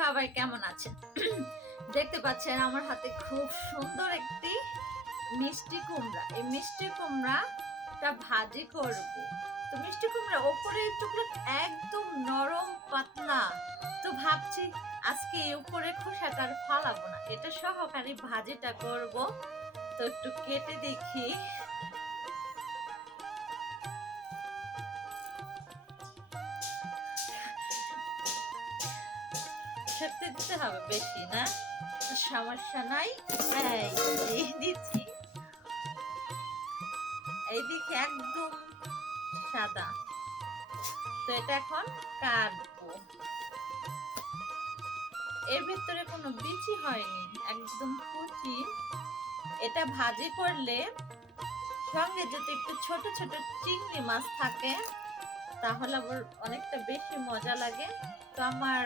সবাই কেমন আছেন? দেখতে পাচ্ছেন আমার হাতে খুব সুন্দর একটি মিষ্টি কুমড়া। এই মিষ্টি কুমড়াটা ভাজি করব। তো মিষ্টি কুমড়া উপরে টুকরো একদম নরম পাতলা। তো ভাবছি আজকে এই উপরে খোসাটা আর ফালাবো না, এটা সহকারে ভাজিটা করব। তো একটু কেটে দেখি। সত্যি দিতে হবে বেশি না, সমস্যা নাই। এই দিচ্ছি, এইদিকে একদম সাদা। তো এটা এখন কাটবো। এর ভিতরে কোনো বিচি হয়নি, একদম কুচি। এটা ভাজি করলে সঙ্গে যদি একটু ছোট ছোট চিংড়ি মাছ থাকে তাহলে আবার অনেকটা বেশি মজা লাগে। তো আমার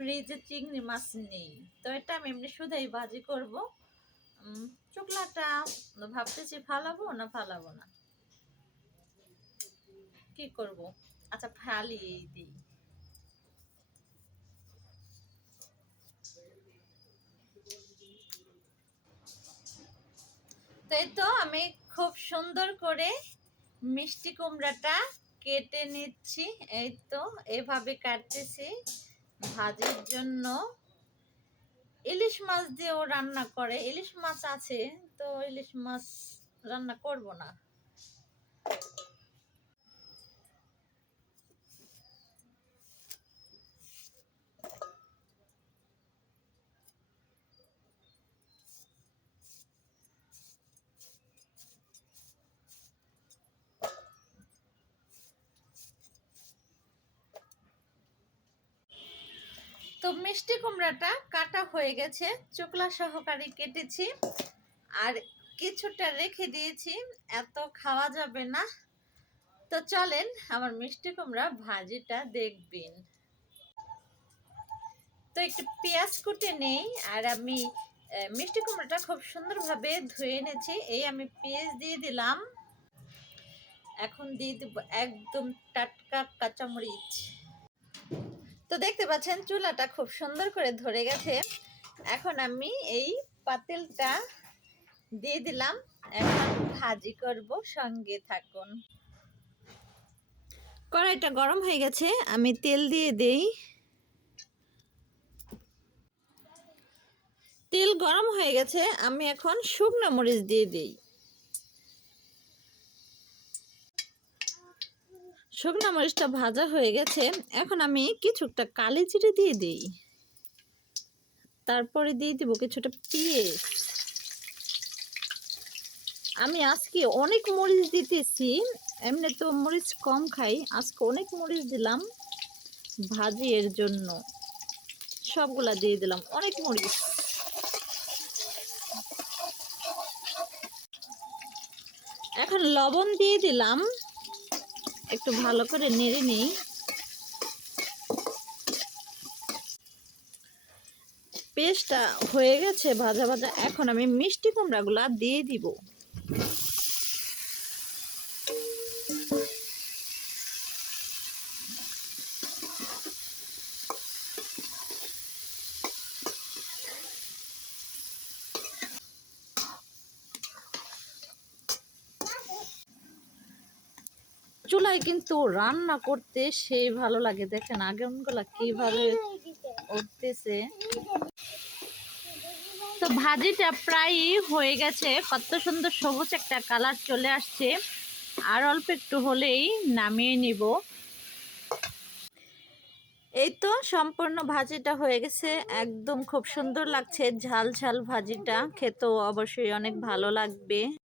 ফ্রিজে চিংড়ি মাছ নেই, তো এটা আমি এমনি শুধুই ভাজি করব। চোকলাটা ভাবতেছি ফালাবো না ফালাবো না, কি করব? আচ্ছা ফালিয়ে দিই। তো এই তো আমি খুব সুন্দর করে মিষ্টি কুমড়াটা কেটে নিচ্ছি। এই তো এভাবে কাটতেছি ভাজির জন্য। ইলিশ মাছ দিয়েও রান্না করে, ইলিশ মাছ আছে, তো ইলিশ মাছ রান্না করব না। তো মিষ্টি কুমড়াটা কাটা হয়ে গেছে, চোকলা সহকারে কেটেছি আর কিছুটা রেখে দিয়েছি, এত খাওয়া যাবে না। তো চলেন আমার মিষ্টি কুমড়া ভাজিটা দেখবেন। তো একটু পেঁয়াজ কুটে নেই, আর আমি মিষ্টি কুমড়াটা খুব সুন্দরভাবে ধুয়ে এনেছি। এই আমি পেঁয়াজ দিয়ে দিলাম, এখন দিয়ে দেব একদম টাটকা কাঁচামরিচ। তো দেখতে পাচ্ছেন চুলাটা খুব সুন্দর করে ধরে গেছে। এখন আমি এই পাতিলটা দিয়ে দিলাম, এখন ভাজি করব, সঙ্গে থাকুন। কড়াইটা গরম হয়ে গেছে, আমি তেল দিয়ে দেই। তেল গরম হয়ে গেছে, আমি এখন শুকনো মরিচ দিয়ে দিই। শুকনো মরিচটা ভাজা হয়ে গেছে, এখন আমি কিছুটা কালি জিরে দিয়ে দিই। তারপরে দিয়ে দিব কিছুটা পেঁয়াজ। আমি আজকে অনেক মরিচ দিতেছি, এমনি তো মরিচ কম খাই, আজকে অনেক মরিচ দিলাম ভাজি এর জন্য। সবগুলা দিয়ে দিলাম, অনেক মরিচ। এখন লবণ দিয়ে দিলাম, একটু ভালো করে নেড়ে নিই। পেস্টটা হয়ে গেছে ভাজা ভাজা, এখন আমি মিষ্টি কুমড়াগুলা দিয়ে দিব। চুলায় কিন্তু রান্না করতে সেই ভালো লাগে, দেখেন আগুনগুলা কিভাবে উঠতেছে। তো ভাজিটা প্রায় হয়ে গেছে, কত সুন্দর সবুজ একটা কালার চলে আসছে। আর অল্প একটু হলেই নামিয়ে নিব। এই তো সম্পূর্ণ ভাজিটা হয়ে গেছে, একদম খুব সুন্দর লাগছে। ঝাল ঝাল ভাজিটা খেতেও অবশ্যই অনেক ভালো লাগবে।